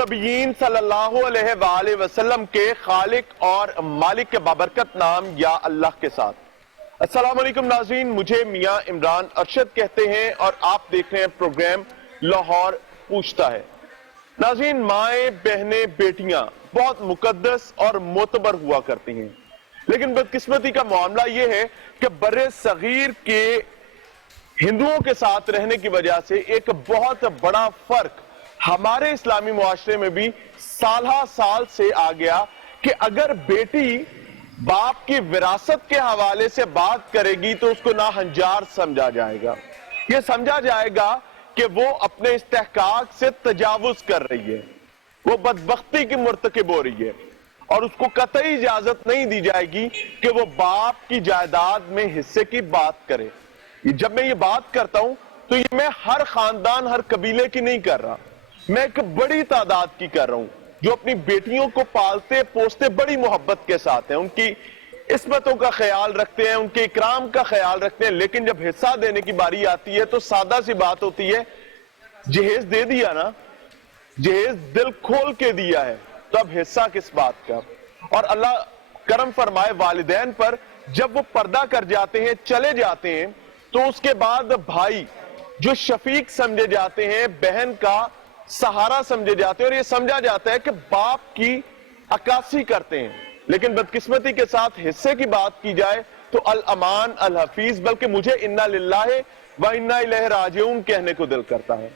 नबीयीन सल्लल्लाहु अलैहि वसल्लम के खालिक और मालिक के बाबरकत नाम या अल्लाह के साथ। अस्सलाम वालेकुम नाज़रीन, मुझे मियां इमरान अरशद कहते हैं और आप देख रहे हैं प्रोग्राम लाहौर पूछता है। नाज़रीन, माएँ, बहनें, बेटियां बहुत मुकद्दस और मोतबर हुआ करती हैं, लेकिन बदकिस्मती का मामला यह है कि बर्रे सगीर के हिंदुओं के साथ रहने की वजह से एक बहुत बड़ा फर्क हमारे इस्लामी मुआशरे में भी साल से आ गया कि अगर बेटी बाप की विरासत के हवाले से बात करेगी तो उसको नाहंजार समझा जाएगा। यह समझा जाएगा कि वो अपने इस्तेहकाक से तजावुज कर रही है, वो बदबख्ती की मुर्तकिब हो रही है और उसको कतई इजाजत नहीं दी जाएगी कि वो बाप की जायदाद में हिस्से की बात करे। जब मैं ये बात करता हूं तो ये मैं हर खानदान, हर कबीले की नहीं कर रहा, मैं एक बड़ी तादाद की कर रहा हूं जो अपनी बेटियों को पालते पोसते बड़ी मोहब्बत के साथ हैं, उनकी इस्मतों का ख्याल रखते हैं, उनके इकराम का ख्याल रखते हैं। लेकिन जब हिस्सा देने की बारी आती है तो सादा सी बात होती है, जहेज दे दिया ना, जहेज दिल खोल के दिया है, तो अब हिस्सा किस बात का। और अल्लाह करम फरमाए वालिदैन पर, जब वो पर्दा कर जाते हैं, चले जाते हैं, तो उसके बाद भाई जो शफीक समझे जाते हैं, बहन का सहारा समझे जाते हैं और ये समझा जाता है कि बाप की अक्कासी करते हैं। लेकिन बदकिस्मती के साथ हिस्से की बात की जाए तो अल अमान अल हफीज, बल्कि मुझे इन्ना लिल्लाहि व इन्ना इलैहि राजिऊन कहने को दिल करता है।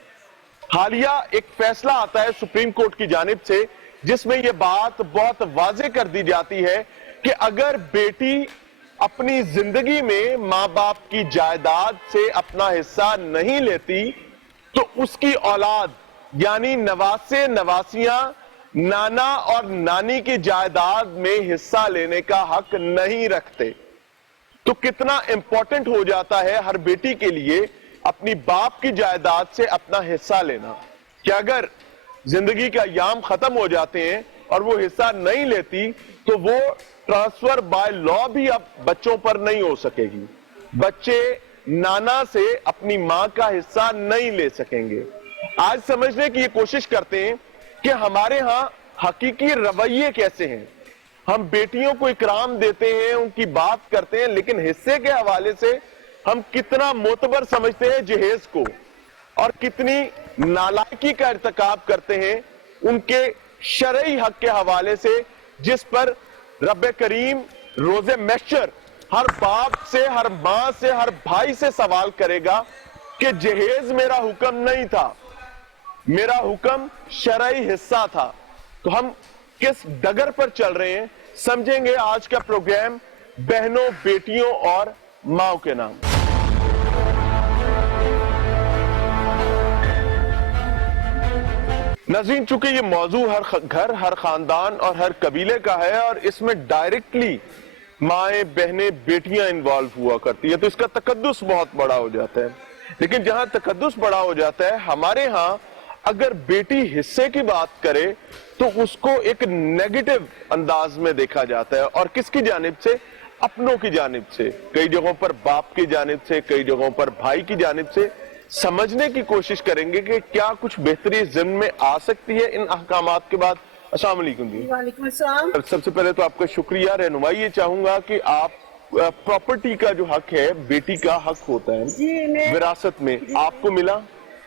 हालिया एक फैसला आता है सुप्रीम कोर्ट की जानिब से जिसमें यह बात बहुत वाज़ेह कर दी जाती है कि अगर बेटी अपनी जिंदगी में माँ बाप की जायदाद से अपना हिस्सा नहीं लेती तो उसकी औलाद यानी नवासे नवासियां नाना और नानी की जायदाद में हिस्सा लेने का हक नहीं रखते। तो कितना इंपॉर्टेंट हो जाता है हर बेटी के लिए अपनी बाप की जायदाद से अपना हिस्सा लेना, कि अगर जिंदगी के अय्याम खत्म हो जाते हैं और वो हिस्सा नहीं लेती तो वो ट्रांसफर बाय लॉ भी अब बच्चों पर नहीं हो सकेगी। बच्चे नाना से अपनी मां का हिस्सा नहीं ले सकेंगे। आज समझने की ये कोशिश करते हैं कि हमारे यहां हकीकी रवैये कैसे हैं। हम बेटियों को इकराम देते हैं, उनकी बात करते हैं, लेकिन हिस्से के हवाले से हम कितना मोतबर समझते हैं जहेज को और कितनी नालायकी का इर्तिकाब करते हैं उनके शरई हक के हवाले से, जिस पर रब्बे करीम रोजे महशर हर बाप से, हर मां से, हर भाई से सवाल करेगा कि जहेज मेरा हुक्म नहीं था, मेरा हुक्म शरई हिस्सा था। तो हम किस डगर पर चल रहे हैं समझेंगे आज का प्रोग्राम बहनों, बेटियों और माओ के नाम। नाज़रीन, चूंकि ये मौजू हर घर, हर खानदान और हर कबीले का है और इसमें डायरेक्टली माएँ, बहनें, बेटियां इन्वॉल्व हुआ करती है, तो इसका तकद्दुस बहुत बड़ा हो जाता है। लेकिन जहां तकद्दुस बड़ा हो जाता है, हमारे यहां अगर बेटी हिस्से की बात करे तो उसको एक नेगेटिव अंदाज में देखा जाता है। और किसकी जानिब से? अपनों की जानिब से, कई जगहों पर बाप की जानिब से, कई जगहों पर भाई की जानिब से। समझने की कोशिश करेंगे कि क्या कुछ बेहतरी ज़िम्न में आ सकती है इन अहकामात के बाद। अस्सलाम वालेकुम जी। वालेकुम अस्सलाम। सबसे पहले तो आपका शुक्रिया। रहनुमाई ये चाहूंगा कि आप प्रॉपर्टी का जो हक है, बेटी का हक होता है जी, विरासत में, आपको मिला?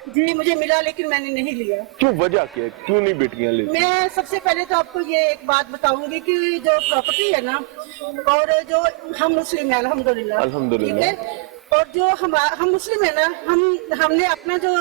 जी मुझे मिला, लेकिन मैंने नहीं लिया। क्यों? वजह क्या है, क्यों नहीं बेटियां लेती? मैं सबसे पहले तो आपको ये एक बात बताऊंगी कि जो प्रॉपर्टी है ना, और जो हम मुस्लिम है अल्हम्दुलिल्लाह, अल्हम्दुलिल्लाह, ठीक है, और जो हम मुस्लिम है ना, हमने अपना जो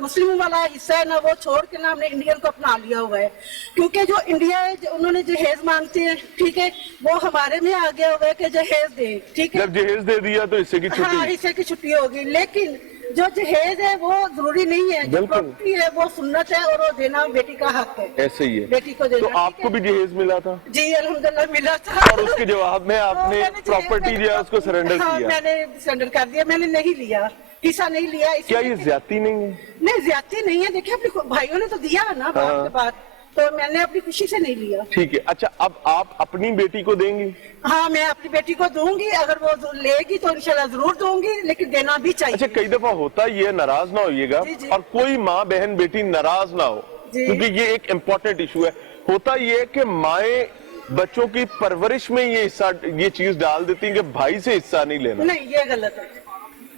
मुस्लिम वाला हिस्सा है ना वो छोड़ के ना हमने इंडियन को अपना लिया हुआ है। क्योंकि जो इंडिया है उन्होंने जहेज मांगते हैं, ठीक है, वो हमारे में आ गया हुआ है कि जहेज दे, ठीक है। जब जहेज दे दिया तो हिस्से की छुट्टी, हाँ, हिस्से की छुट्टी होगी। लेकिन जो जहेज है वो जरूरी नहीं है, जो प्रॉपर्टी है वो सुन्नत है और वो देना बेटी का हक है। ऐसे ही है, बेटी को देना। तो आपको भी जहेज मिला था? जी अल्हम्दुलिल्लाह मिला था। और उसके जवाब में आपने प्रॉपर्टी जो है उसको सरेंडर किया? मैंने सरेंडर कर दिया, मैंने नहीं लिया, हिस्सा नहीं लिया। क्या ये ज्यादती नहीं है? नहीं, ज्यादती नहीं है। देखिए अपने भाइयों ने तो दिया है ना बात के बाद, तो मैंने अपनी खुशी से नहीं लिया। ठीक है। अच्छा, अब आप अपनी बेटी को देंगी? हाँ, मैं अपनी बेटी को दूंगी, अगर वो लेगी तो इंशाल्लाह जरूर दूंगी, लेकिन देना भी चाहिए। अच्छा, कई दफा होता ये, नाराज ना होइएगा, और कोई माँ बहन बेटी नाराज ना हो, क्योंकि ये एक इम्पोर्टेंट इशू है। होता ये है कि माएँ बच्चों की परवरिश में ये चीज डाल देती हैं कि भाई से हिस्सा नहीं लेना, नहीं ये गलत है।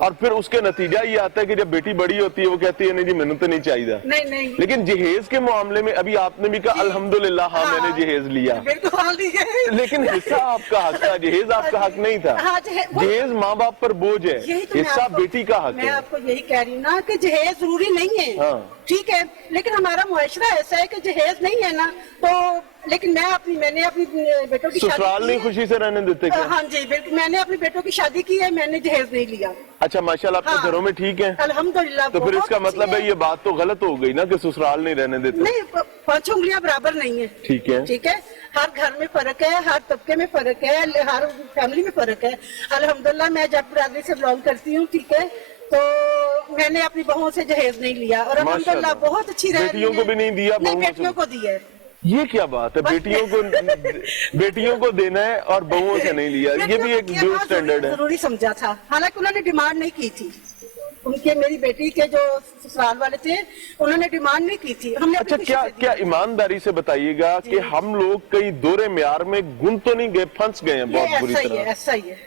और फिर उसके नतीजा ये आता है कि जब बेटी बड़ी होती है वो कहती है नहीं जी मैंने तो नहीं चाहिए। नहीं लेकिन जहेज के मामले में अभी आपने भी कहा अल्हम्दुलिल्लाह हाँ मैंने जहेज लिया, बिल्कुल लेकिन हिस्सा आपका हक था, जहेज आपका हक नहीं था। जहेज माँ बाप पर बोझ है, हिस्सा बेटी का हक मैं है। आपको यही कह रही हूँ ना कि जहेज जरूरी नहीं है, ठीक है, लेकिन हमारा मुआशरा ऐसा है कि जहेज नहीं है ना, तो लेकिन मैंने अपनी बेटों की ससुराल नहीं खुशी से रहने देते क्या? हाँ जी बिल्कुल, मैंने अपनी बेटों की शादी की है, मैंने जहेज नहीं लिया। अच्छा माशाल्लाह, आपके घरों में ठीक है अल्हम्दुलिल्लाह। तो फिर इसका मतलब है ये बात तो गलत हो गई ना कि ससुराल नहीं रहने देते। नहीं, पांचों उंगलियां बराबर नहीं है, ठीक है, हर घर में फर्क है, हर तबके में फर्क है, हर फैमिली में फर्क है। अल्हम्दुलिल्लाह मैं जट बिरादरी से बिलोंग करती हूँ, ठीक है, तो मैंने अपनी बहुओं से जहेज नहीं लिया और अल्हम्दुलिल्लाह बहुत अच्छी रह रही है। बेटियों को भी नहीं दिया? नहीं, बेटियों को दिया है। ये क्या बात है, बेटियों को देना है और बहुओं से नहीं लिया, ये भी एक ड्यूल स्टैंडर्ड है। जरूरी समझा था, हालांकि उन्होंने डिमांड नहीं की थी, उनके मेरी बेटी के जो ससुराल वाले थे उन्होंने डिमांड नहीं की थी, हमने। अच्छा क्या ईमानदारी से बताइएगा कि हम लोग कई दोरे म्यार में गुम तो नहीं गए, फंस गए हैं बहुत बुरी तरह? ऐसा ही है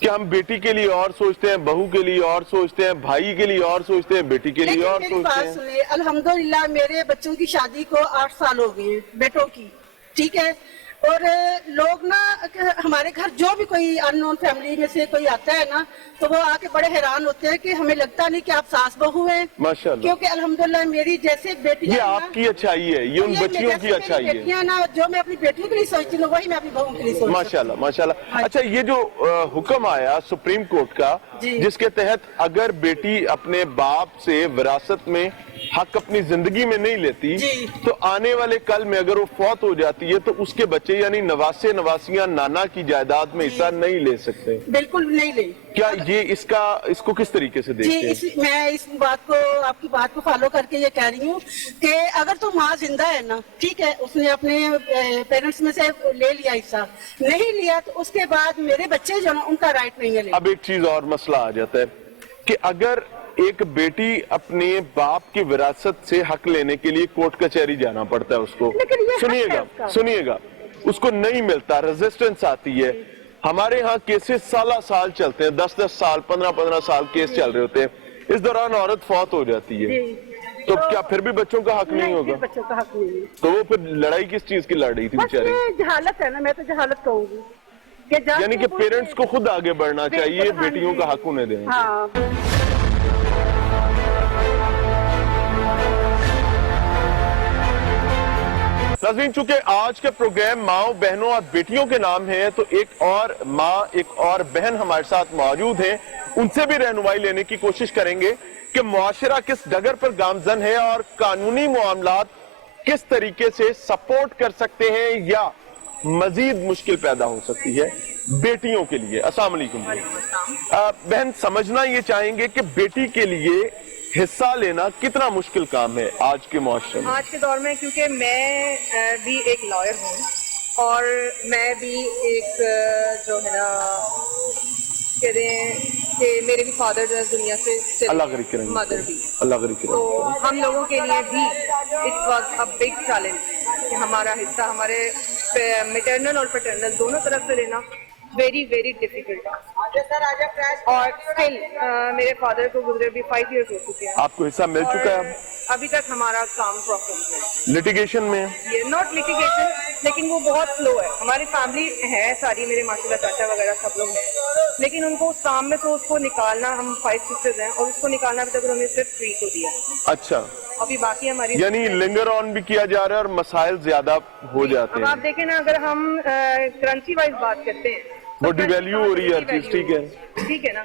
कि हम बेटी के लिए और सोचते हैं, बहू के लिए और सोचते हैं, भाई के लिए और सोचते हैं, बेटी के लिए और सोचते हैं। सुनिए, अल्हम्दुलिल्लाह मेरे बच्चों की शादी को 8 साल हो गए, बेटों की, ठीक है, और लोग ना हमारे घर जो भी कोई अननोन फैमिली में से कोई आता है ना, तो वो आके बड़े हैरान होते हैं कि हमें लगता नहीं कि आप सास बहू हैं, माशाल्लाह, क्योंकि अल्हम्दुलिल्लाह मेरी जैसे बेटी, ये आपकी अच्छाई है, ये उन बच्चियों की अच्छाई है ना, जो मैं अपनी बेटियों के लिए सोचती हूँ वही मैं अपनी बहू के लिए सोचती हूँ। माशाल्लाह माशाल्लाह। अच्छा, ये जो हुक्म आया सुप्रीम कोर्ट का, जिसके तहत अगर बेटी अपने बाप से विरासत में हक अपनी जिंदगी में नहीं लेती तो आने वाले कल में अगर वो फौत हो जाती है तो उसके बच्चे यानी नवासियां नाना की जायदाद में हिस्सा नहीं ले सकते? बिल्कुल नहीं ले। क्या ये इसको किस तरीके से देखते हैं? मैं इस बात को, आपकी बात को फॉलो करके ये कह रही हूँ कि अगर तो माँ जिंदा है ना, ठीक है, उसने अपने पेरेंट्स में से ले लिया हिस्सा, नहीं लिया तो उसके बाद मेरे बच्चे जो ना उनका राइट नहीं है। अब एक चीज और मसला आ जाता है कि अगर एक बेटी अपने बाप की विरासत से हक लेने के लिए कोर्ट कचहरी जाना पड़ता है उसको, सुनिएगा, उसको नहीं मिलता, रेजिस्टेंस आती है। हमारे यहाँ केसेस साल चलते हैं, 10 साल 15 साल केस चल रहे होते हैं, इस दौरान औरत फौत हो जाती है, तो क्या फिर भी बच्चों का हक नहीं होगा? बच्चों का हक नहीं है। तो वो फिर लड़ाई किस चीज की लड़ रही थी बेचारी? जहालत है ना, मैं तो जहालत कहूँगी, यानी कि पेरेंट्स को खुद आगे बढ़ना चाहिए, बेटियों का हक उन्हें देना। नाज़रीन, चूंकि आज के प्रोग्राम माओ बहनों और बेटियों के नाम है, तो एक और माँ, एक और बहन हमारे साथ मौजूद हैं, उनसे भी रहनुमाई लेने की कोशिश करेंगे कि मुआशरा किस डगर पर गामजन है और कानूनी मामलात किस तरीके से सपोर्ट कर सकते हैं या मजीद मुश्किल पैदा हो सकती है बेटियों के लिए। अस्सलाम वालेकुम। बहन, समझना ये चाहेंगे कि बेटी के लिए हिस्सा लेना कितना मुश्किल काम है आज के मुआशरे में, आज के दौर में, क्योंकि मैं भी एक लॉयर हूँ और मैं भी एक जो है ना कहते हैं कि मेरे भी फादर जो है दुनिया से अल्लाह करी करें, मदर भी, अल्लाह करी करें, तो हम लोगों के लिए भी it was a big challenge कि हमारा हिस्सा हमारे मैटरनल और पैटर्नल दोनों तरफ से लेना वेरी वेरी डिफिकल्ट। और स्टिल मेरे फादर को गुजरे भी 5 इयर्स हो चुके हैं। आपको हिस्सा मिल चुका है? अभी तक हमारा काम प्रोसेस में, लिटिगेशन में, ये नॉट लिटिगेशन, लेकिन वो बहुत स्लो है। हमारी फैमिली है सारी, मेरे माशाल्लाह चाचा वगैरह सब लोग हैं, लेकिन उनको उस काम में से उसको निकालना, हम 5 सिस्टर्स हैं और उसको निकालना अभी तक उन्होंने सिर्फ 3 को दिया। अच्छा, अभी बाकी हमारी यानी लिंगर ऑन भी किया जा रहा है और मसाइल ज्यादा हो जाते हैं। अब आप देखें ना, अगर हम करेंसी वाइज बात करते हैं, वो डिवैल्यू हो रही है हर चीज, ठीक है ना,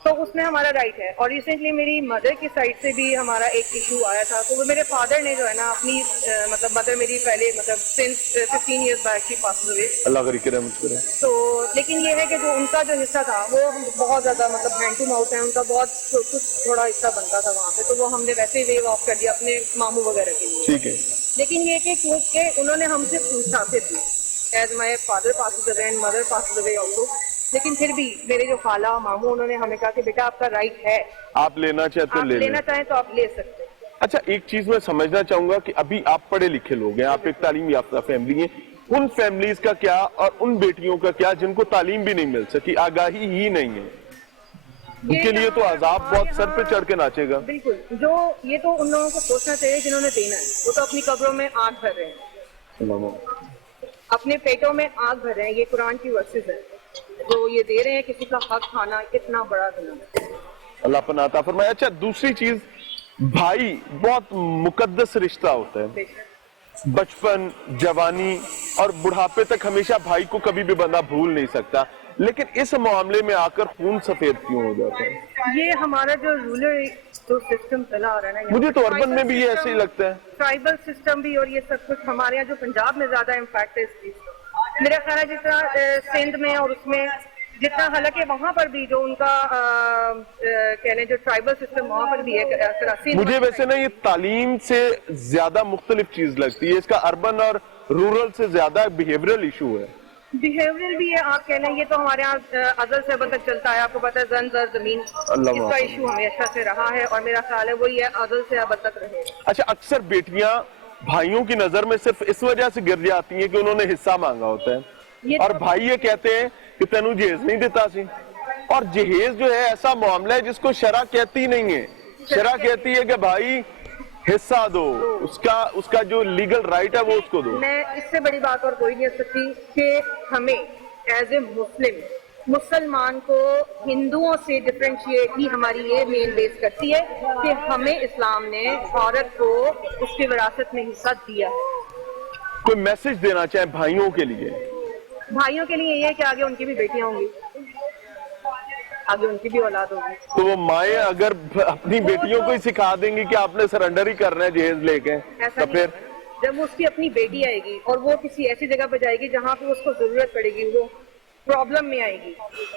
तो उसमें हमारा राइट है। और रिसेंटली मेरी मदर की साइड से भी हमारा एक इशू आया था, तो वो मेरे फादर ने जो है ना अपनी मतलब मदर मेरी पहले मतलब सिंस 15 इयर्स बैक की पास हुए, अल्लाह करी करे मुझे। तो लेकिन ये है कि जो उनका जो हिस्सा था वो बहुत ज्यादा मतलब हैंड टू माउथ है, उनका बहुत कुछ थोड़ा हिस्सा बनता था वहाँ पे, तो वो हमने वैसे ही वेव ऑफ कर दिया अपने मामू वगैरह के लिए। ठीक है, लेकिन ये कि क्योंकि उन्होंने हमसे पूछा फिर भी, as my father pass away and mother pass away also, लेकिन फिर भी मेरे जो खाला मामू उन्होंने हमें कहा कि बेटा आपका राइट है, आप लेना चाहते आप लेना चाहें तो आप ले सकते हैं। अच्छा, एक चीज मैं समझना चाहूंगा कि अभी आप पढ़े लिखे लोग हैं, आप एक तालीम याफ्ता फैमिली हैं, उन फैमिलीज का क्या और उन बेटियों का क्या जिनको तालीम भी नहीं मिल सकी, आगाही ही नहीं है, उनके लिए तो अजाब बहुत सर पे चढ़ के नाचेगा। बिल्कुल, जो ये तो उन लोगों को सोचना चाहिए जिन्होंने देना है, वो तो अपनी कब्रों में आग भर रहे हैं, अपने पेटों में आग भर रहे हैं। ये कुरान की वर्सेस है, जो ये दे रहे हैं किसी का हक खाना कितना बड़ा गुनाह है। अल्लाह पनाह अता फरमाए। अच्छा, दूसरी चीज, भाई बहुत मुकद्दस रिश्ता होता है, बचपन, जवानी और बुढ़ापे तक हमेशा भाई को कभी भी बंदा भूल नहीं सकता, लेकिन इस मामले में आकर खून सफेद क्यों हो जाता है? ये हमारा जो रूलर जो सिस्टम चला आ रहा है ना, मुझे तो अर्बन में भी ये ऐसे ही लगता है, ट्राइबल सिस्टम भी, और ये सब कुछ हमारे यहाँ जो पंजाब में ज्यादा इम्पैक्ट है इस चीज का। मेरा ख्याल है जितना सिंध में और उसमें जितना, हालांकि वहाँ पर भी जो उनका कहने जो ट्राइबल सिस्टम वहाँ पर भी है कराची। मुझे वैसे ना ये तालीम से ज्यादा मुख्तलिफ चीज लगती है, इसका अर्बन और रूरल से ज्यादा बिहेवियरल इशू है। बिहेवियरल भी है, आप कह लें, ये तो हमारे यहाँ अजल से अब तक चलता है, आपको पता है जन जर जमीन, इसका इशू हमेशा से रहा है और मेरा ख्याल है वही है अजल से अब तक रहेगा। अच्छा, अक्सर बेटियां भाइयों की नजर में सिर्फ इस वजह से गिर जाती हैं कि उन्होंने हिस्सा मांगा होता है, और भाई ये कहते हैं कि तेनू जहेज नहीं देता सी, और जहेज जो है ऐसा मामला है जिसको शरा कहती नहीं है। शरा कहती है कि भाई हिस्सा दो, उसका जो लीगल राइट है वो उसको दो। मैं इससे बड़ी बात और कोई नहीं हो सकती कि हमें एज ए मुसलमान को हिंदुओं से डिफरेंशिएट ही हमारी ये मेन बेस करती है कि हमें इस्लाम ने औरत को उसकी विरासत में हिस्सा दिया है। कोई मैसेज देना चाहे भाइयों के लिए? भाइयों के लिए ये है कि आगे उनकी भी बेटियां होंगी, आगे उनकी भी औलाद होगी, तो वो माएँ अगर अपनी बेटियों को ही सिखा देंगी कि आपने सरेंडर ही करना है जहेज लेके, तो फिर जब उसकी अपनी बेटी आएगी और वो किसी ऐसी जगह पर जाएगी जहाँ पे उसको जरूरत पड़ेगी, वो प्रॉब्लम में आएगी,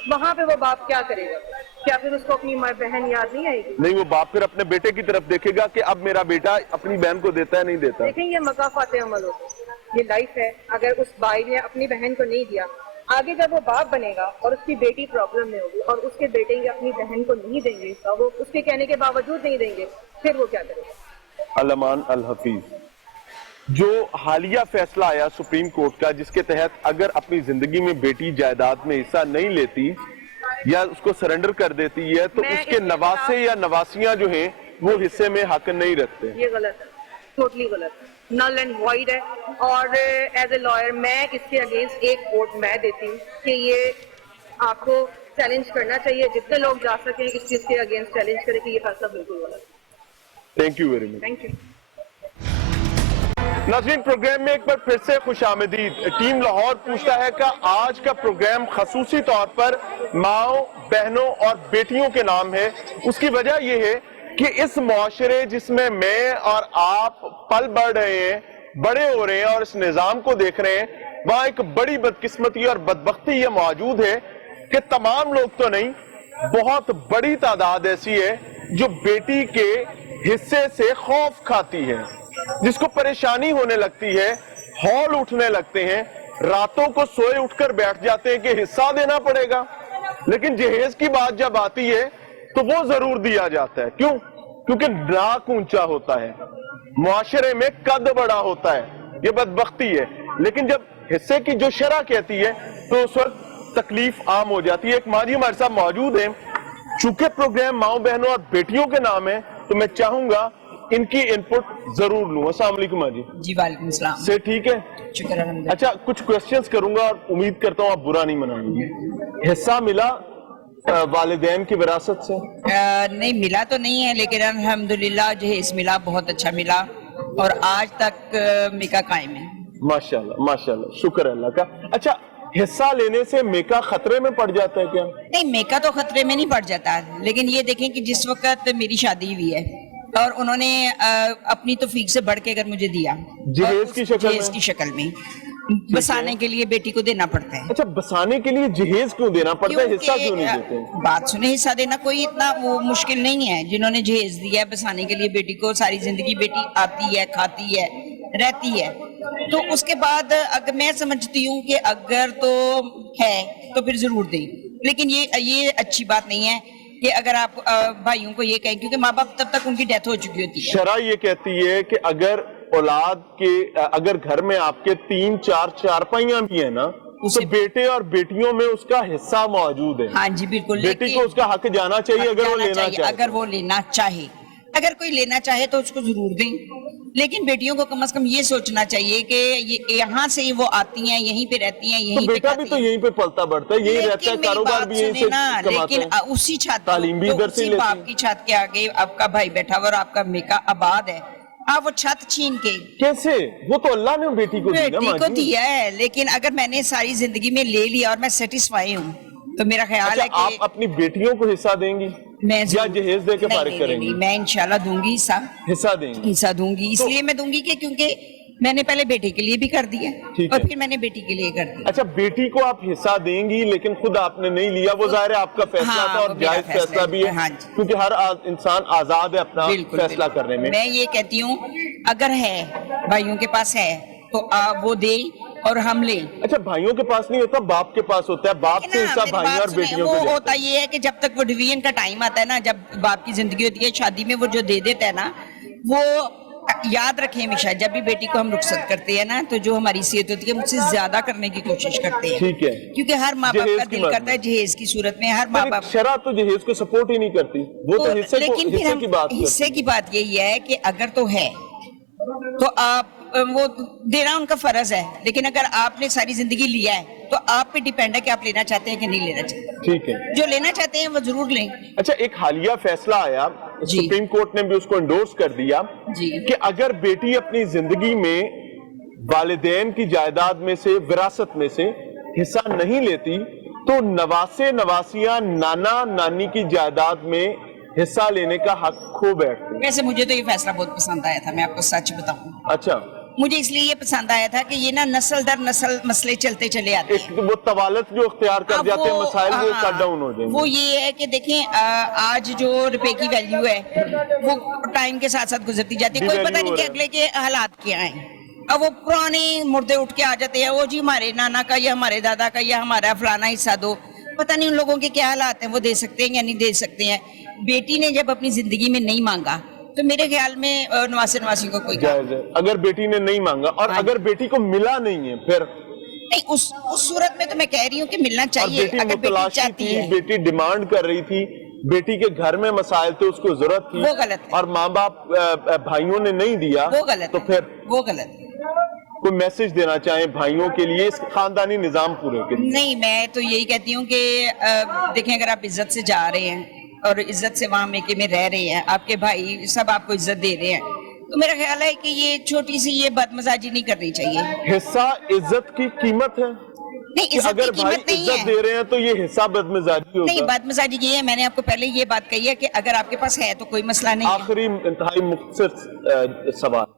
वहाँ पे वो बाप क्या करेगा? क्या फिर उसको अपनी माँ बहन याद नहीं आएगी? नहीं, वो बाप फिर अपने बेटे की तरफ देखेगा कि अब मेरा बेटा अपनी बहन को देता है नहीं देता। देखें, ये मकाफाते अमल होते हैं, ये लाइफ है। अगर उस भाई ने अपनी बहन को नहीं दिया, आगे जब वो बाप बनेगा और उसकी बेटी प्रॉब्लम में होगी और उसके बेटे या अपनी बहन को नहीं देंगे, तो वो उसके कहने के बावजूद नहीं देंगे, फिर वो क्या करेगा? अलमान अल हफीज, जो हालिया फैसला आया सुप्रीम कोर्ट का, जिसके तहत अगर अपनी जिंदगी में बेटी जायदाद में हिस्सा नहीं लेती या उसको सरेंडर कर देती है, तो उसके नवासे या नवासियां जो हैं वो हिस्से में हक नहीं रखते। ये गलत है, टोटली गलत है, नल एंड वॉइड है। और एज ए लॉयर मैं इसके अगेंस्ट एक वोट मैं देती हूँ कि ये आपको चैलेंज करना चाहिए, जितने लोग जा सकें इस चीज के अगेंस्ट चैलेंज करें कि ये फैसला बिल्कुल गलत है। Thank you very much. Thank you. नाज़रीन, प्रोग्राम में एक बार फिर से खुशामदीद। टीम लाहौर पूछता है कि आज का प्रोग्राम खसूसी तौर पर माओ, बहनों और बेटियों के नाम है। उसकी वजह यह है कि इस मुआशरे जिसमें मैं और आप पल बढ़ रहे हैं, बड़े हो रहे हैं और इस निजाम को देख रहे हैं, वहां एक बड़ी बदकिस्मती और बदबख्ती ये मौजूद है कि तमाम लोग तो नहीं, बहुत बड़ी तादाद ऐसी है जो बेटी के हिस्से से खौफ खाती है, जिसको परेशानी होने लगती है, हौल उठने लगते हैं, रातों को सोए उठकर बैठ जाते हैं कि हिस्सा देना पड़ेगा। लेकिन जहेज की बात जब आती है तो वो जरूर दिया जाता है। क्यों? क्योंकि नाक ऊंचा होता है, मुआशरे में कद बड़ा होता है, ये बदबख्ती है। लेकिन जब हिस्से की जो शरह कहती है तो उस वक्त तकलीफ आम हो जाती है। एक माँ जी हमारे साथ मौजूद है। चूंकि प्रोग्राम माओ, बहनों और बेटियों के नाम है, तो मैं चाहूंगा इनकी इनपुट जरूर लूं। अस्सलाम वालेकुम माँ जी। जी वालेकुम सलाम। से ठीक है? शुक्र अल्हम्दुलिल्लाह। अच्छा, कुछ क्वेश्चंस करूंगा और उम्मीद करता हूँ आप बुरा नहीं मनाएंगे। हिस्सा मिला वालिदैन की विरासत से? नहीं मिला तो नहीं है, लेकिन अल्हम्दुलिल्लाह जहेज मिला, बहुत अच्छा मिला और आज तक मेका कायम है। माशाल्लाह माशाल्लाह, शुक्र अल्लाह का। अच्छा, हिस्सा लेने से मेका खतरे में पड़ जाता है क्या? नहीं, मेका तो खतरे में नहीं पड़ जाता, लेकिन ये देखें कि जिस वक्त मेरी शादी हुई है और उन्होंने अपनी तौफीक से बढ़ के अगर मुझे दिया जहेज की शक्ल में बसाने के लिए बेटी को देना पड़ता है। अच्छा, बसाने के लिए जहेज क्यों देना पड़ता है, हिस्सा क्यों नहीं देते? बात सुने, हिस्सा देना कोई इतना वो मुश्किल नहीं है। जिन्होंने जहेज दिया है बसाने के लिए बेटी को, सारी जिंदगी बेटी आती है, खाती है, रहती है, तो उसके बाद अगर मैं समझती हूँ कि अगर तो है तो फिर जरूर दें। लेकिन ये अच्छी बात नहीं है کہ اگر آپ بھائیوں کو یہ کہیں، کیونکہ ماں باپ تب تک ان کی ڈیتھ ہو چکی ہوتی ہے. شرع یہ کہتی ہے کہ اگر اولاد کے اگر گھر میں آپ کے 3 4 چارپائیاں بھی ہیں نا تو بیٹے اور بیٹیوں میں اس کا حصہ موجود ہے. ہاں جی بالکل. بیٹی کو اس کا حق جانا چاہیے اگر وہ لینا چاہے. اگر وہ لینا چاہے، اگر کوئی لینا چاہے تو اس کو ضرور دیں، لیکن بیٹیوں کو کم از کم یہ سوچنا چاہیے کہ یہاں سے وہ آتی ہیں، یہیں پہ رہتی ہیں، یہیں تو بیٹا بھی تو یہیں پہ پلتا بڑھتا ہے، یہیں رہتا ہے، کاروبار بھی یہیں سے کماتا لیکن ہے، اسی چھت تعلیم بھی ادھر سے اسی لیتے باپ ہیں. کی چھت کے آگے آپ کا بھائی بیٹھا ہوا اور آپ کا میکا آباد ہے، آپ وہ چھت چھین کے کیسے؟ وہ تو اللہ نے بیٹی کو دی نا بیٹی ماں کو جی. دیا ہے، لیکن اگر میں نے ساری زندگی میں لے لیا اور میں سیٹسفائی ہوں تو میرا خیال ہے اچھا آپ کہ اپنی بیٹیوں کو حصہ دیں گی میں یا جہیز دے کے فارغ کریں گی؟ میں انشاءاللہ دوں گی حصہ دیں گی. حصہ دوں گی، اس لیے میں دوں گی کہ کیونکہ میں نے پہلے بیٹے کے لیے بھی کر دیا اور پھر میں نے بیٹی کے لیے کر دیا. اچھا بیٹی کو آپ حصہ دیں گی لیکن خود آپ نے نہیں لیا، وہ ظاہر ہے آپ کا فیصلہ تھا اور جائز فیصلہ بھی ہے کیونکہ ہر انسان آزاد ہے اپنا فیصلہ کرنے میں. میں یہ کہتی ہوں اگر ہے بھائیوں کے پاس ہے تو وہ دیں اور ہم لیں. اچھا بھائیوں کے پاس نہیں ہوتا، باپ کے پاس ہوتا ہے، باپ سے حصہ بھائیوں اور بیٹیوں وہ کو ہوتا یہ ہے کہ جب تک وہ ڈویژن کا ٹائم آتا ہے نا، جب باپ کی زندگی ہوتی ہے شادی میں، وہ جو دے دیتا ہے نا، وہ یاد رکھیں ہمیشہ جب بھی بیٹی کو ہم رخصت کرتے ہیں نا تو جو ہماری صحت ہوتی ہے مجھ سے زیادہ کرنے کی کوشش کرتے ہیں. ٹھیک ہے. کیونکہ ہر ماں باپ کا دل کرتا ہے جہیز کی صورت میں، ہر ماں باپ شرع تو جہیز کو سپورٹ ہی نہیں کرتی، وہ تو حصے کی بات کرتی. حصے کی بات یہی ہے کہ اگر تو ہے تو آپ وہ دینا ان کا فرض ہے، لیکن اگر آپ نے ساری زندگی لیا ہے تو آپ پہ ڈیپینڈ ہے کہ آپ لینا چاہتے ہیں کہ نہیں لینا چاہتے. ٹھیک ہے. جو لینا چاہتے ہیں وہ ضرور لیں. اچھا ایک حالیہ فیصلہ آیا، سپریم کورٹ نے بھی اس کو انڈورس کر دیا کہ اگر بیٹی اپنی زندگی میں والدین کی جائیداد میں سے، وراثت میں سے حصہ نہیں لیتی تو نواسے نواسیاں نانا نانی کی جائیداد میں حصہ لینے کا حق کھو بیٹھتے. ویسے مجھے تو یہ فیصلہ بہت پسند آیا تھا، میں آپ کو سچ بتاؤں. اچھا مجھے اس لیے یہ پسند آیا تھا کہ یہ نا نسل در نسل مسئلے چلتے چلے آتے ہیں. وہ توالت جو اختیار کر جاتے ہیں مسائل وہ کٹ ڈاؤن ہو جائیں گے. وہ یہ ہے کہ دیکھیں آج جو روپے کی ویلیو ہے وہ ٹائم کے ساتھ ساتھ گزرتی جاتی ہے، کوئی پتہ نہیں کہ اگلے کے حالات کیا ہیں. اب وہ پرانے مردے اٹھ کے آ جاتے ہیں، وہ جی ہمارے نانا کا یا ہمارے دادا کا یا ہمارا فلانا حصہ دو. پتہ نہیں ان لوگوں کے کیا حالات ہیں، وہ دے سکتے ہیں یا نہیں دے سکتے ہیں. بیٹی نے جب اپنی زندگی میں نہیں مانگا تو میرے خیال میں نواسے نواسی کو کوئی جائز ہے. اگر بیٹی نے نہیں مانگا اور اگر بیٹی کو ملا نہیں ہے پھر نہیں، اس صورت میں تو میں کہہ رہی ہوں کہ ملنا چاہیے. بیٹی اگر بیٹی متلاشی چاہتی تھی، ہے، بیٹی ڈیمانڈ کر رہی تھی، بیٹی کے گھر میں مسائل تھے، اس کو ضرورت تھی، وہ غلط ہے. اور ماں باپ بھائیوں نے نہیں دیا وہ غلط تو ہے. پھر وہ غلط ہے. کوئی میسج دینا چاہیں بھائیوں کے لیے اس خاندانی نظام پورے کے لیے؟ نہیں، میں تو یہی کہتی ہوں کہ دیکھیں اگر آپ عزت سے جا رہے ہیں اور عزت سے وہاں میکے میں رہ رہے ہیں، آپ کے بھائی سب آپ کو عزت دے رہے ہیں، تو میرا خیال ہے کہ یہ چھوٹی سی یہ بدمزاجی نہیں کرنی چاہیے. حصہ عزت کی قیمت ہے نہیں، کہ عزت اگر کی بھائی قیمت نہیں عزت ہے. دے رہے ہیں تو یہ حصہ بدمزاجی نہیں، ہوگا. بدمزاجی یہ ہے، میں نے آپ کو پہلے یہ بات کہی ہے کہ اگر آپ کے پاس ہے تو کوئی مسئلہ نہیں ہے. آخری انتہائی مختصر سوال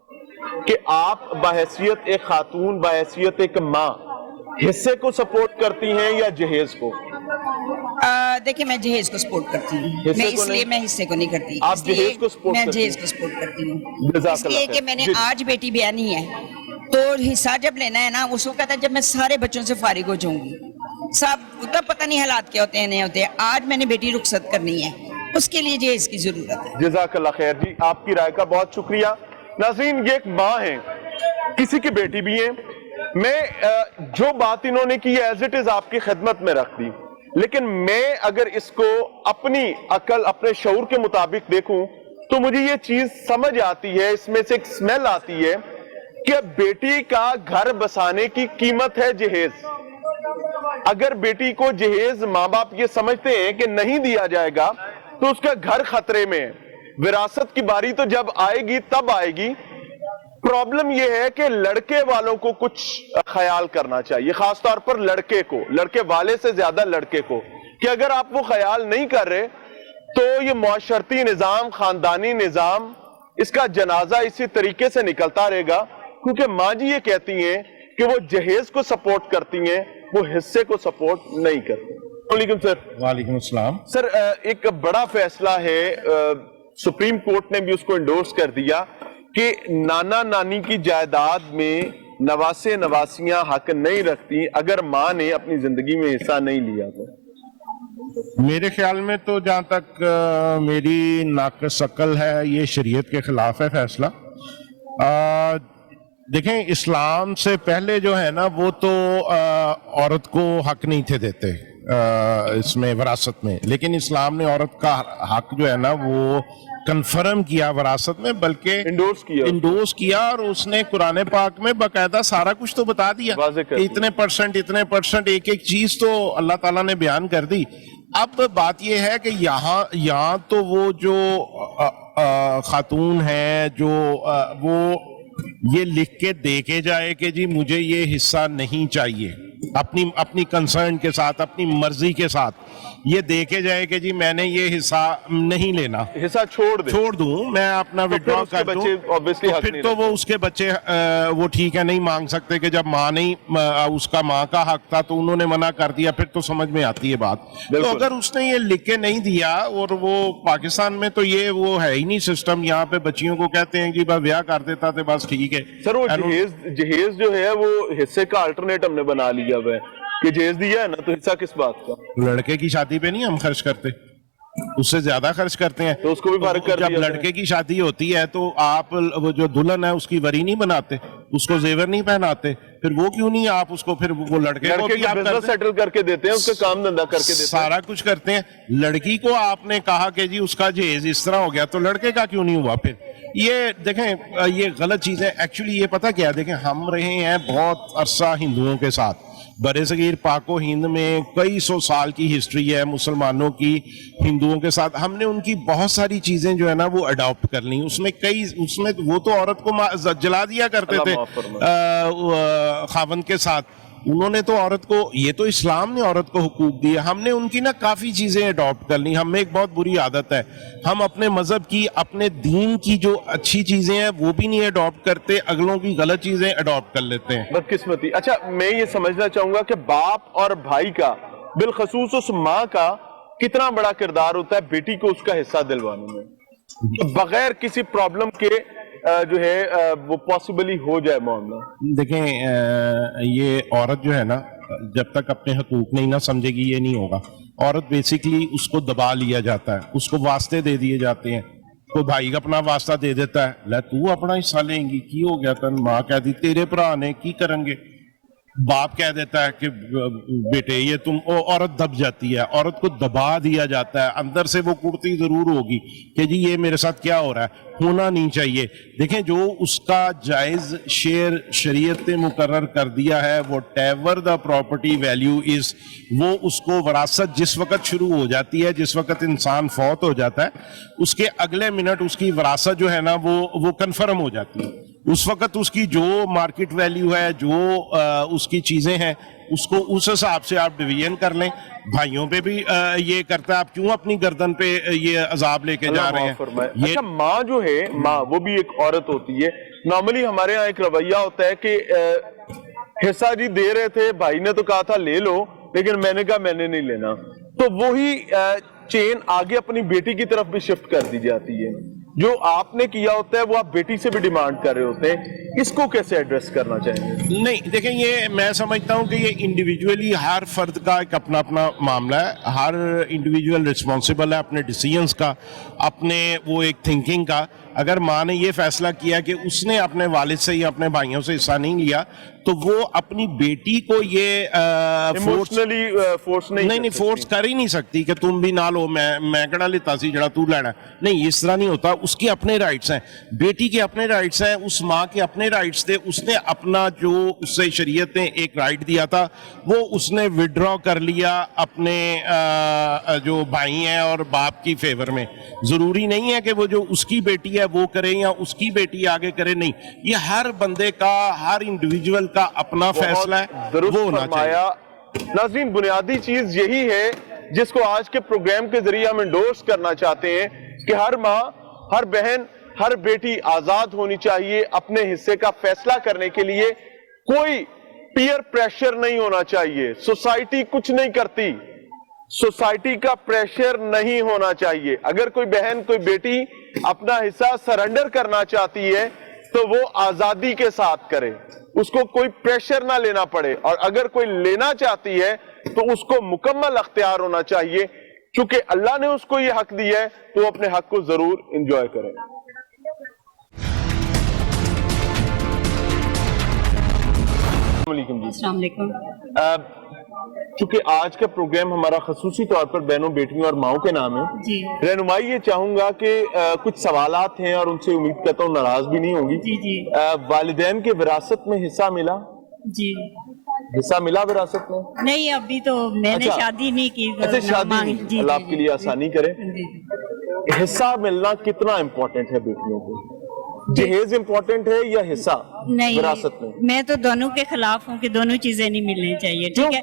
کہ آپ بحیثیت ایک خاتون، بحیثیت ایک ماں حصے کو سپورٹ کرتی ہیں یا جہیز کو؟ دیکھیں میں جہیز کو سپورٹ کرتی ہوں، میں اس لیے میں حصے کو نہیں کرتی. آپ جہیز کو سپورٹ میں کرتی ہیں؟ جہیز کو سپورٹ کرتی ہوں جزاک اس لیے اللہ کہ خیر. میں نے جی. آج بیٹی بیانی ہے تو حصہ جب لینا ہے نا اس وقت ہے جب میں سارے بچوں سے فارغ ہو جاؤں گی. سب تب پتہ نہیں حالات کیا ہوتے ہیں نہیں ہوتے ہیں. آج میں نے بیٹی رخصت کرنی ہے، اس کے لیے جہیز کی ضرورت ہے. جزاک اللہ خیر. جی آپ کی رائے کا بہت شکریہ. ناظرین یہ ایک ماں ہیں، کسی کی بیٹی بھی ہیں. میں جو بات انہوں نے کی ایز اٹ از آپ کی خدمت میں رکھ دی، لیکن میں اگر اس کو اپنی عقل، اپنے شعور کے مطابق دیکھوں تو مجھے یہ چیز سمجھ آتی ہے، اس میں سے ایک سمیل آتی ہے کہ بیٹی کا گھر بسانے کی قیمت ہے جہیز. اگر بیٹی کو جہیز ماں باپ یہ سمجھتے ہیں کہ نہیں دیا جائے گا تو اس کا گھر خطرے میں ہے. وراثت کی باری تو جب آئے گی تب آئے گی. پرابلم یہ ہے کہ لڑکے والوں کو کچھ خیال کرنا چاہیے، خاص طور پر لڑکے کو، لڑکے والے سے زیادہ لڑکے کو، کہ اگر آپ وہ خیال نہیں کر رہے تو یہ معاشرتی نظام، خاندانی نظام، اس کا جنازہ اسی طریقے سے نکلتا رہے گا. کیونکہ ماں جی یہ کہتی ہیں کہ وہ جہیز کو سپورٹ کرتی ہیں، وہ حصے کو سپورٹ نہیں کرتی. وعلیکم سر. وعلیکم السلام. سر ایک بڑا فیصلہ ہے، سپریم کورٹ نے بھی اس کو انڈورس کر دیا کہ نانا نانی کی جائیداد میں نواسے نواسیاں حق نہیں رکھتی اگر ماں نے اپنی زندگی میں حصہ نہیں لیا تو. میرے خیال میں تو جہاں تک میری ناقص عقل ہے یہ شریعت کے خلاف ہے فیصلہ. دیکھیں اسلام سے پہلے جو ہے نا وہ تو عورت کو حق نہیں تھے دیتے اس میں وراثت میں, لیکن اسلام نے عورت کا حق جو ہے نا وہ کنفرم کیا وراثت میں, بلکہ انڈورس کیا اور اس نے قرآن پاک میں باقاعدہ سارا کچھ تو بتا دیا کہ اتنے پرسنٹ ایک ایک چیز تو اللہ تعالیٰ نے بیان کر دی. اب بات یہ ہے کہ یہاں تو وہ جو خاتون ہے جو وہ یہ لکھ کے دے کے جائے کہ جی مجھے یہ حصہ نہیں چاہیے, اپنی کنسرن کے ساتھ, اپنی مرضی کے ساتھ یہ دے کے جائے کہ جی میں نے یہ حصہ نہیں لینا, حصہ چھوڑ دوں, میں اپنا وڈرا کر دوں, پھر تو وہ اس کے بچے وہ ٹھیک ہے نہیں مانگ سکتے کہ جب ماں نہیں اس کا ماں کا حق تھا تو انہوں نے منع کر دیا, پھر تو سمجھ میں آتی ہے بات. تو اگر اس نے یہ لکھ کے نہیں دیا, اور وہ پاکستان میں تو یہ وہ ہے ہی نہیں سسٹم, یہاں پہ بچیوں کو کہتے ہیں کہ بس بیاہ کر دیتا تھے بس ٹھیک ہے. سر وہ جہیز جو ہے وہ حصے کا الٹرنیٹ ہم نے بنا لیا ہوا ہے کہ جہیز دیا ہے نا تو حصہ کس بات کا؟ لڑکے کی شادی پہ نہیں ہم خرچ کرتے, اس سے زیادہ خرچ کرتے ہیں. تو اس کو بھی فارغ کر دیا. جب لڑکے کی شادی ہوتی ہے تو آپ وہ جو دلہن ہے اس کی وری نہیں بناتے, اس کو زیور نہیں پہناتے, پھر وہ کیوں نہیں آپ اس کو پھر وہ لڑکے کو بھی بزنس سیٹل کر کے دیتے ہیں, اس کا کام دھندا کر کے دیتے ہیں, سارا کچھ کرتے ہیں. لڑکی کو آپ نے کہا کہ جی اس کا جہیز اس طرح ہو گیا تو لڑکے کا کیوں نہیں ہوا؟ پھر یہ دیکھیں یہ غلط چیز ہے. ایکچولی یہ پتہ کیا ہے, دیکھیں ہم رہے ہیں بہت عرصہ ہندوؤں کے ساتھ, برِ صغیر پاک و ہند میں کئی سو سال کی ہسٹری ہے مسلمانوں کی ہندوؤں کے ساتھ. ہم نے ان کی بہت ساری چیزیں جو ہے نا وہ اڈاپٹ کر لی. اس میں وہ تو عورت کو جلا دیا کرتے تھے خاوند کے ساتھ, انہوں نے تو عورت کو, یہ تو اسلام نے عورت کو حقوق دیے, ہم نے ان کی نا کافی چیزیں اڈاپٹ کر لی. ہم میں ایک بہت بری عادت ہے, ہم اپنے مذہب کی, اپنے دین کی جو اچھی چیزیں ہیں وہ بھی نہیں اڈاپٹ کرتے, اگلوں کی غلط چیزیں اڈاپٹ کر لیتے ہیں. بدقسمتی. اچھا میں یہ سمجھنا چاہوں گا کہ باپ اور بھائی کا, بالخصوص اس ماں کا کتنا بڑا کردار ہوتا ہے بیٹی کو اس کا حصہ دلوانے میں, بغیر کسی پرابلم کے جو ہے وہ پاسبلی ہو جائے معاملہ. دیکھیں یہ عورت جو ہے نا جب تک اپنے حقوق نہیں نہ سمجھے گی یہ نہیں ہوگا. عورت بیسیکلی اس کو دبا لیا جاتا ہے, اس کو واسطے دے دیے جاتے ہیں. کوئی بھائی اپنا واسطہ دے دیتا ہے, لے تو اپنا حصہ لیں گی, کی ہو گیا تن, ماں کہہ دی تیرے بھرا نے کی کریں گے, باپ کہہ دیتا ہے کہ بیٹے یہ تم, عورت دب جاتی ہے, عورت کو دبا دیا جاتا ہے. اندر سے وہ کڑتی ضرور ہوگی کہ جی یہ میرے ساتھ کیا ہو رہا ہے, ہونا نہیں چاہیے. دیکھیں جو اس کا جائز شیئر شریعت نے مقرر کر دیا ہے, what ever the property value is, وہ اس کو وراثت جس وقت شروع ہو جاتی ہے, جس وقت انسان فوت ہو جاتا ہے, اس کے اگلے منٹ اس کی وراثت جو ہے نا وہ کنفرم ہو جاتی ہے. اس وقت اس کی جو مارکیٹ ویلیو ہے, جو اس کی چیزیں ہیں, اس کو اس حساب سے آپ ڈویژن کر لیں. بھائیوں پہ بھی یہ کرتا ہے, آپ کیوں اپنی گردن پہ یہ عذاب لے کے جا رہے ہیں؟ اچھا ماں جو ہے, ماں وہ بھی ایک عورت ہوتی ہے. نارملی ہمارے ہاں ایک رویہ ہوتا ہے کہ حصہ جی دے رہے تھے, بھائی نے تو کہا تھا لے لو, لیکن میں نے کہا میں نے نہیں لینا, تو وہی چین آگے اپنی بیٹی کی طرف بھی شفٹ کر دی جاتی ہے. جو آپ نے کیا ہوتا ہے وہ آپ بیٹی سے بھی ڈیمانڈ کر رہے ہوتے ہیں, اس کو کیسے ایڈریس کرنا چاہیں گے؟ نہیں دیکھیں یہ میں سمجھتا ہوں کہ یہ انڈیویجولی ہر فرد کا ایک اپنا اپنا معاملہ ہے, ہر انڈیویجول رسپانسبل ہے اپنے ڈیسیجنز کا, اپنے وہ ایک تھنکنگ کا. اگر ماں نے یہ فیصلہ کیا کہ اس نے اپنے والد سے یا اپنے بھائیوں سے حصہ نہیں لیا تو وہ اپنی بیٹی کو یہ فورس نہیں فورس کر ہی نہیں سکتی کہ تم بھی نہ لو, میں کہڑا لیتا سی جڑا تو لینا. نہیں اس طرح نہیں ہوتا. اس کے اپنے رائٹس ہیں, بیٹی کے اپنے رائٹس ہیں, اس ماں کے اپنے رائٹس تھے. اس نے اپنا جو اس سے شریعت نے ایک رائٹ دیا تھا وہ اس نے وڈرا کر لیا اپنے جو بھائی ہیں اور باپ کی فیور میں. ضروری نہیں ہے کہ وہ جو اس کی بیٹی ہے وہ کرے یا اس کی بیٹی آگے کرے, نہیں, یہ ہر بندے کا, ہر انڈیویجول کا اپنا فیصلہ ہے, وہ ہونا چاہیے. ناظرین بنیادی چیز یہی ہے جس کو آج کے پروگرام کے ذریعے ہم انڈورس کرنا چاہتے ہیں کہ ہر ماں, ہر بہن, ہر بیٹی آزاد ہونی چاہیے اپنے حصے کا فیصلہ کرنے کے لیے. کوئی پیئر پریشر نہیں ہونا چاہیے. سوسائٹی کچھ نہیں کرتی, سوسائٹی کا پریشر نہیں ہونا چاہیے. اگر کوئی بہن, کوئی بیٹی اپنا حصہ سرنڈر کرنا چاہتی ہے تو وہ آزادی کے ساتھ کرے, اس کو کوئی پریشر نہ لینا پڑے. اور اگر کوئی لینا چاہتی ہے تو اس کو مکمل اختیار ہونا چاہیے चूंकि अल्लाह ने उसको ये हक दिया है तो वो अपने हक को जरूर एंजॉय करें। अस्सलाम वालेकुम। चूंकि आज का प्रोग्राम हमारा खसूसी तौर पर बहनों बेटियों और माओं के नाम है, जी रहनुमाई ये चाहूंगा कि कुछ सवालात हैं और उनसे उम्मीद करता हूँ नाराज भी नहीं होंगी। जी जी वालिदैन के विरासत में हिस्सा मिला? जी हिस्सा मिला विरासत में? नहीं, अभी तो मैंने अच्छा। शादी नहीं की। अच्छा, शादी मांगी। नहीं। जी, अल्लाह जी, आपके लिए आसानी करे। जी, हिस्सा मिलना कितना इम्पोर्टेंट है बेटियों को? जहेज इम्पोर्टेंट है या हिस्सा नहीं, विरासत में? मैं तो दोनों के खिलाफ हूँ कि दोनों चीजें नहीं मिलनी चाहिए। ठीक है,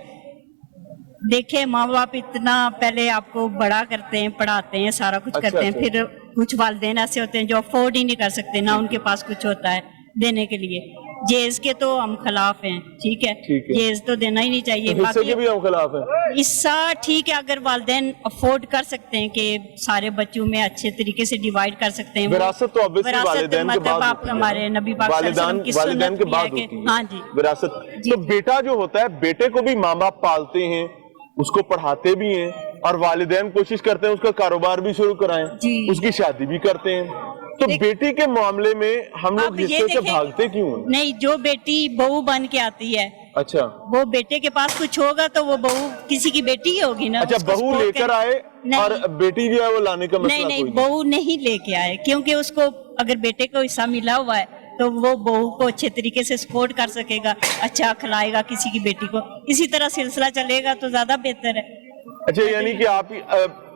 देखिए माँ बाप इतना पहले आपको बड़ा करते हैं, पढ़ाते हैं, सारा कुछ अच्छा, करते हैं, अच्छा। फिर कुछ वालिदैन ऐसे होते हैं जो अफोर्ड ही नहीं कर सकते, ना उनके पास कुछ होता है देने के लिए। जेज के तो हम खिलाफ हैं। ठीक है, ठीक है। जेज तो देना ही नहीं चाहिए। हिस्से के भी हम खिलाफ हैं। हिस्सा ठीक है, अगर वालिदैन अफोर्ड कर सकते हैं कि सारे बच्चों में अच्छे तरीके से डिवाइड कर सकते हैं। विरासत तो obviously विरासत वालिदैन के मतलब बाद आप होती है। हमारे नबी पाक सल्लल्लाहु अलैहि वसल्लम की वालिदैन सुन्नत के भी बाद है कि होती है हाँ जी विरासत। जी। तो बेटा जो होता है, बेटे को भी माँ बाप पालते हैं, उसको पढ़ाते भी हैं और वालिदैन कोशिश करते हैं उसका कारोबार भी शुरू कराएं, जी। उसकी शादी भी करते हैं। तो बेटी के मामले में हम लोग अब ये हिस्से से देखें- भागते क्यों हैं? नहीं, जो बेटी बहू बन के आती है, अच्छा वो बेटे के पास कुछ होगा तो वो बहू किसी की बेटी ही होगी ना। अच्छा, उसको बहू support लेकर कर- आए नहीं। और बेटी जो है वो लाने का नहीं मसला नहीं, कोई नहीं। बहू नहीं लेके आए, क्योंकि उसको अगर बेटे को हिस्सा मिला हुआ है तो वो बहू को अच्छे तरीके से सपोर्ट कर सकेगा, अच्छा खिलाएगा किसी की बेटी को। इसी तरह सिलसिला चलेगा तो ज्यादा बेहतर है। अच्छा, यानी कि आप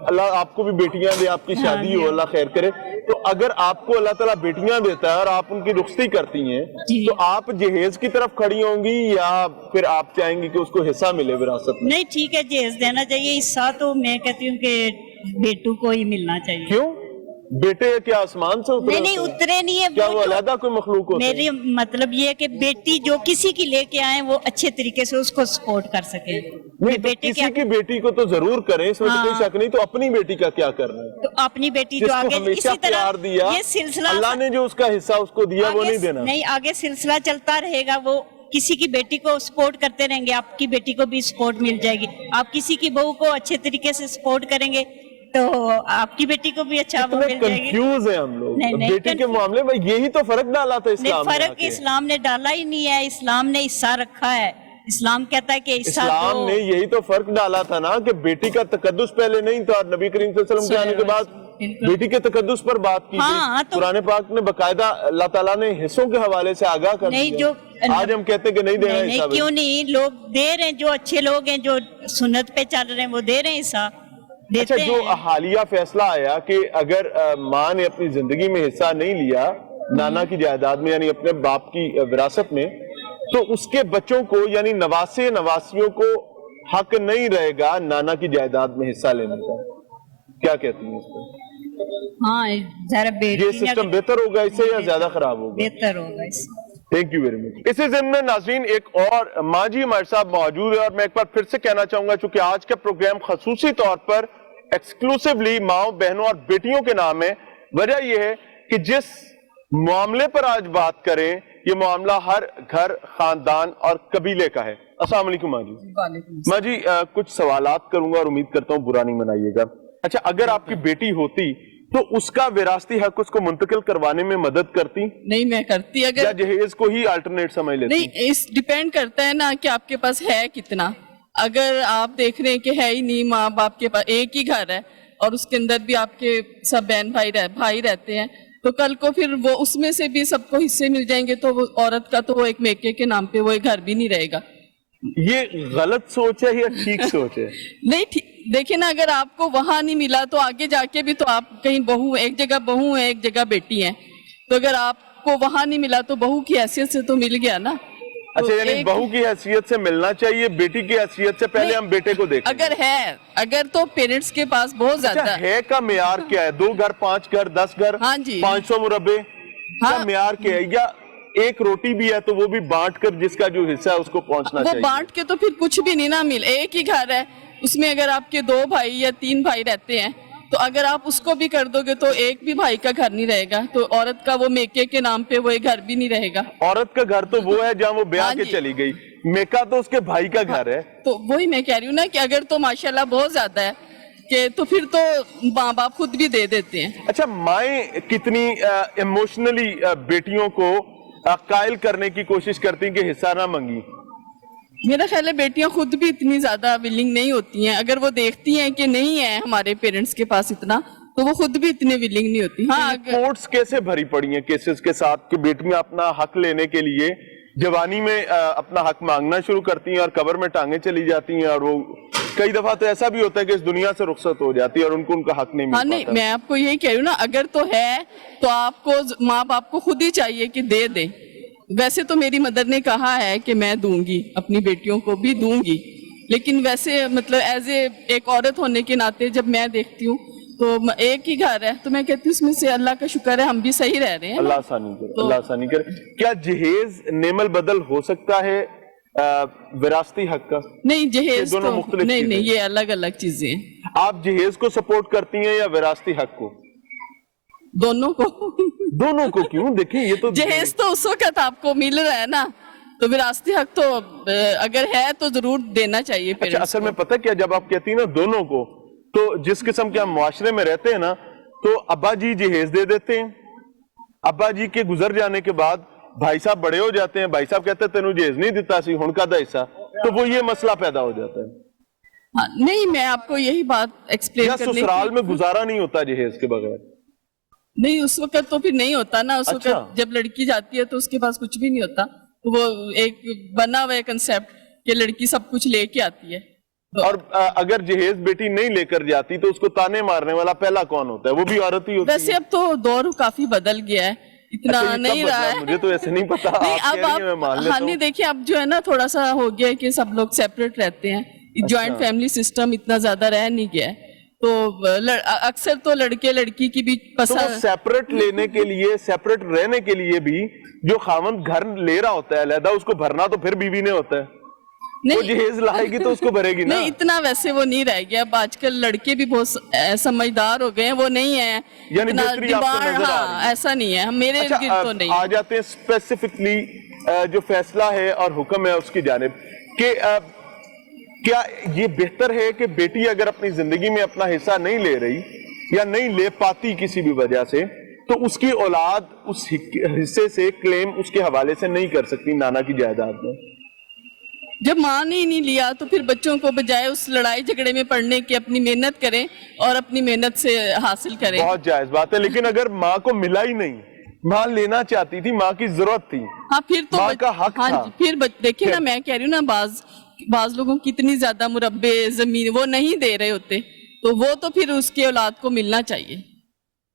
अल्लाह आपको भी बेटियां दे, आपकी हाँ शादी हो, जी। अल्लाह खैर करे। तो अगर आपको अल्लाह ताला बेटियां देता है और आप उनकी रुखसती करती हैं, जी। तो आप जहेज की तरफ खड़ी होंगी या फिर आप चाहेंगी कि उसको हिस्सा मिले विरासत में? नहीं ठीक है, जेज देना चाहिए। हिस्सा तो मैं कहती हूँ कि बेटू को ही मिलना चाहिए। क्यों? बेटे क्या आसमान से उतरे नहीं नहीं, होते हैं? उतरे नहीं है क्या वो वो तो- अलहदा कोई मखलूक होते हैं? मेरी मतलब ये है कि बेटी जो किसी की लेके आए वो अच्छे तरीके से उसको सपोर्ट कर सके। नहीं, तो बेटे किसी की बेटी को तो जरूर करें, इसमें तो कोई हाँ। शक नहीं। तो अपनी बेटी का क्या कर रहे हैं? तो अपनी बेटी जो जिसको आगे हमेशा इसी तरह प्यार दिया, ये सिलसिला अल्लाह ने जो उसका हिस्सा उसको दिया वो आगे- नहीं देना। नहीं, आगे सिलसिला चलता रहेगा। वो किसी की बेटी को सपोर्ट करते रहेंगे, आपकी बेटी को भी सपोर्ट मिल जाएगी। आप किसी की बहू को अच्छे तरीके से सपोर्ट करेंगे तो आपकी बेटी को भी अच्छा वो मिल जाएगी। कंफ्यूज है हम लोग नहीं, नहीं, बेटी के मामले में। यही तो फर्क डाला था नहीं, इस्लाम ने फर्क आके। इस्लाम ने डाला ही नहीं है। इस्लाम ने हिस्सा रखा है। इस्लाम कहता है कि हिस्सा इस्लाम दो। ने यही तो फर्क डाला था ना कि बेटी का तकद्दुस पहले नहीं था, नबी करीम सल्लल्लाहु अलैहि वसल्लम के आने के बाद बिल्कुल। बेटी के तकद्दुस पर बात की हाँ, थी। तो- कुरान पाक ने बकायदा अल्लाह ताला ने हिस्सों के हवाले से आगाह कर नहीं, दिया। जो- आज हम कहते हैं कि नहीं देना नहीं, हिस्सा। नहीं, क्यों नहीं, लोग दे रहे हैं। जो अच्छे लोग हैं, जो सुन्नत पे चल रहे हैं, वो दे रहे हैं हिस्सा, अच्छा, देते जो हैं। हालिया फैसला आया कि अगर माँ ने अपनी जिंदगी में हिस्सा नहीं लिया नाना की जायदाद में, यानी अपने बाप की विरासत में, तो उसके बच्चों को यानी नवासे नवासियों को हक नहीं रहेगा नाना की जायदाद में हिस्सा लेने का। क्या कहती हैं इस पर? हाँ, जरा ये बेटी ने सिस्टम बेहतर होगा इससे या ज्यादा खराब होगा? बेहतर होगा इससे। Thank you very much. इसी जिम्मे में नाज़रीन एक और माँ जी हमारे साथ मौजूद है और मैं एक बार फिर से कहना चाहूंगा, चूंकि आज का प्रोग्राम खसूसी तौर पर एक्सक्लूसिवली माओ बहनों और बेटियों के नाम है। वजह यह है कि जिस मामले पर आज बात करें, ये मामला हर घर, खानदान और कबीले का है। अस्सलाम वालेकुम माँ जी। माँ जी कुछ सवालात करूंगा और उम्मीद करता हूँ बुरा नहीं मनाइएगा। अच्छा, अगर आपकी बेटी होती तो उसका विरासती हक उसको मुंतकिल करवाने में मदद करती नहीं, मैं करती या अगर जहेज को ही अल्टरनेट समझ लेती? नहीं, इस डिपेंड करता है ना कि आपके पास है कितना। अगर आप देख रहे हैं कि है ही नहीं, माँ बाप के पास एक ही घर है और उसके अंदर भी आपके सब बहन भाई रहते हैं, तो कल को फिर वो उसमें से भी सबको हिस्से मिल जाएंगे, तो वो औरत का तो वो एक मेके के नाम पे वो एक घर भी नहीं रहेगा। ये गलत सोच है या ठीक सोच है? नहीं, देखिए ना, अगर आपको वहां नहीं मिला तो आगे जाके भी तो आप कहीं बहू, एक जगह बहू है, एक जगह बेटी है, तो अगर आपको वहां नहीं मिला तो बहू की हैसियत से तो मिल गया ना। तो अच्छा, यानी एक- बहू की हैसियत से मिलना चाहिए, बेटी की हैसियत से पहले नहीं, हम बेटे को देखें। अगर तो पेरेंट्स के पास बहुत अच्छा, ज्यादा है का मेयार क्या है? 2 घर, 5 घर, 10 घर, हाँ जी। 500 मुरब्बे का हाँ। मेयार क्या है? या एक रोटी भी है तो वो भी बांट कर जिसका जो हिस्सा है उसको पहुंचना वो चाहिए? बांट के तो फिर कुछ भी नहीं ना मिल। एक ही घर है, उसमें अगर आपके 2 भाई या 3 भाई रहते हैं, तो अगर आप उसको भी कर दोगे तो एक भी भाई का घर नहीं रहेगा, तो औरत का वो मेके के नाम पे वो एक घर भी नहीं रहेगा। औरत का घर तो वो है जहाँ वो ब्याह हाँ के जी। चली गई, मेका तो उसके भाई का घर है। तो वही मैं कह रही हूँ ना कि अगर तो माशाल्लाह बहुत ज्यादा है, के तो फिर तो माँ बाप खुद भी दे देते हैं। अच्छा, माएँ कितनी इमोशनली बेटियों को कायल करने की कोशिश करती हैं कि हिस्सा ना मांगी? मेरा ख्याल है बेटियां खुद भी इतनी ज्यादा विलिंग नहीं होती हैं। अगर वो देखती हैं कि नहीं है हमारे पेरेंट्स के पास इतना, तो वो खुद भी इतने विलिंग नहीं होती। हाँ, कोर्ट्स कैसे भरी पड़ी हैं केसेस के साथ कि बेटियां अपना हक लेने के लिए जवानी में अपना हक मांगना शुरू करती हैं और कब्र में टांगे चली जाती हैं, और वो कई दफा तो ऐसा भी होता है कि इस दुनिया से रुखसत हो जाती है और उनको उनका हक नहीं मिल हाँ नहीं, पाता। मैं आपको यही कह रही हूँ ना, अगर तो है तो आपको माँ बाप को खुद ही चाहिए कि दे दे। वैसे तो मेरी मदर ने कहा है कि मैं दूंगी, अपनी बेटियों को भी दूंगी, लेकिन वैसे मतलब एज एक औरत होने के नाते जब मैं देखती हूँ तो एक ही घर है, तो मैं कहती हूँ उसमें से अल्लाह का शुक्र है हम भी सही रह रहे हैं। अल्लाह आसानी करे, अल्लाह आसानी करे। क्या जहेज नेमल बदल हो सकता है विरासती हक का? नहीं, जहेज दोनों तो मुख्तलिफ नहीं, चीजें। ये अलग अलग चीजें हैं। आप जहेज को सपोर्ट करती हैं या विरासती हक को? दोनों को। दोनों को क्यों? देखिए ये तो जहेज तो उस वक्त आपको मिल रहा है ना, तो विरासती हक तो अगर है तो जरूर देना चाहिए अच्छा, पेरेंट्स असल में पता है क्या, जब आप कहती हैं ना दोनों को, तो जिस किस्म के हम मुआशरे में रहते हैं ना, तो अब्बा जी जहेज दे देते हैं, अब्बा जी के गुजर जाने के बाद भाई साहब बड़े हो जाते हैं, भाई साहब कहते हैं तेनू जहेज नहीं दिता सी हुण कादा हिस्सा, तो वो ये मसला पैदा हो जाता है। हाँ, नहीं, मैं आपको यही बात एक्सप्लेन या करने ससुराल में गुजारा नहीं होता जहेज के बगैर? नहीं, उस वक्त तो फिर नहीं होता ना। उस अच्छा। वक्त जब लड़की जाती है तो उसके पास कुछ भी नहीं होता, तो वो एक बना हुआ है कंसेप्ट कि लड़की सब कुछ लेके आती है। और अगर जहेज बेटी नहीं लेकर जाती तो उसको ताने मारने वाला पहला कौन होता है? वो भी औरत ही होती वैसे है। अब तो दौर काफी बदल गया है, इतना अच्छा, ये कब नहीं बदला? रहा है। मुझे तो ऐसे नहीं पता। नहीं, आप अब कह रही हैं, मैं मान लेता हाँ हूं। नहीं, देखिए अब जो है ना थोड़ा सा हो गया है कि सब लोग सेपरेट रहते हैं, ज्वाइंट फैमिली सिस्टम इतना ज्यादा रह नहीं गया है, तो अक्सर तो लड़के लड़की की भी तो वो पसंद। सेपरेट लेने के लिए, सेपरेट रहने के लिए भी जो खावंद घर ले रहा होता है अलहदा, उसको भरना तो फिर बीवी ने होता है। वो जहेज लाएगी तो उसको भरेगी ना। नहीं, इतना वैसे वो नहीं रह गया। अब आजकल लड़के भी बहुत समझदार हो गए हैं, वो नहीं है यानी इतना दूसरी आपको डिमांड। नजर आ हाँ, रही है। ऐसा नहीं है, मेरे अच्छा, गिर्द तो नहीं। आ जाते हैं स्पेसिफिकली जो फैसला है और हुक्म है उसकी जानिब कि क्या ये बेहतर है कि बेटी अगर अपनी जिंदगी में अपना हिस्सा नहीं ले रही या नहीं ले पाती किसी भी वजह से, तो उसकी औलाद उस हिस्से से क्लेम उसके हवाले से नहीं कर सकती नाना की जायदाद में? जब माँ ने ही नहीं लिया तो फिर बच्चों को बजाय उस लड़ाई झगड़े में पढ़ने की अपनी मेहनत करें और अपनी मेहनत से हासिल करें। बहुत जायज बात है, लेकिन अगर माँ को मिला ही नहीं, माँ लेना चाहती थी, माँ की जरूरत थी, हाँ फिर तो माँ का हक हाँ था। जी, फिर देखिए ना, मैं कह रही हूँ ना, बाज लोगों की इतनी ज्यादा मुरब्बे जमीन वो नहीं दे रहे होते, तो वो तो फिर उसके औलाद को मिलना चाहिए।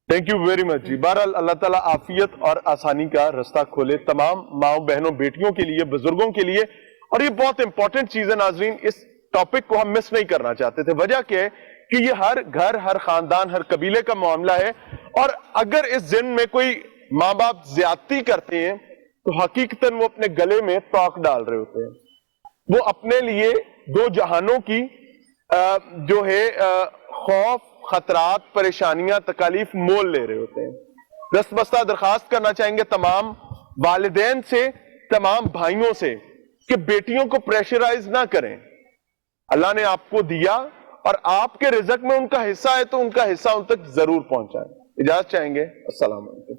थैंक यू वेरी मच जी। बहरहाल अल्लाह ताला आफियत और आसानी का रास्ता खोले तमाम माओ बहनों बेटियों के लिए, बुजुर्गों के लिए। और ये बहुत इंपॉर्टेंट चीज है नाजरीन, इस टॉपिक को हम मिस नहीं करना चाहते थे। वजह क्या है कि ये हर घर, हर खानदान, हर कबीले का मामला है, और अगर इस जिन में कोई माँ बाप ज्यादती करते हैं तो हकीकतन वो अपने गले में तोक डाल रहे होते हैं। वो अपने लिए दो जहानों की जो है खौफ, खतरात, परेशानियां, तकालीफ मोल ले रहे होते हैं। दस्तबस्ता दरखास्त करना चाहेंगे तमाम वालिदैन से, तमाम भाइयों से कि बेटियों को प्रेशराइज ना करें। अल्लाह ने आपको दिया और आपके रिज़्क में उनका हिस्सा है, तो उनका हिस्सा उन तक जरूर पहुंचाएं। इजाजत चाहेंगे। अस्सलाम वालेकुम।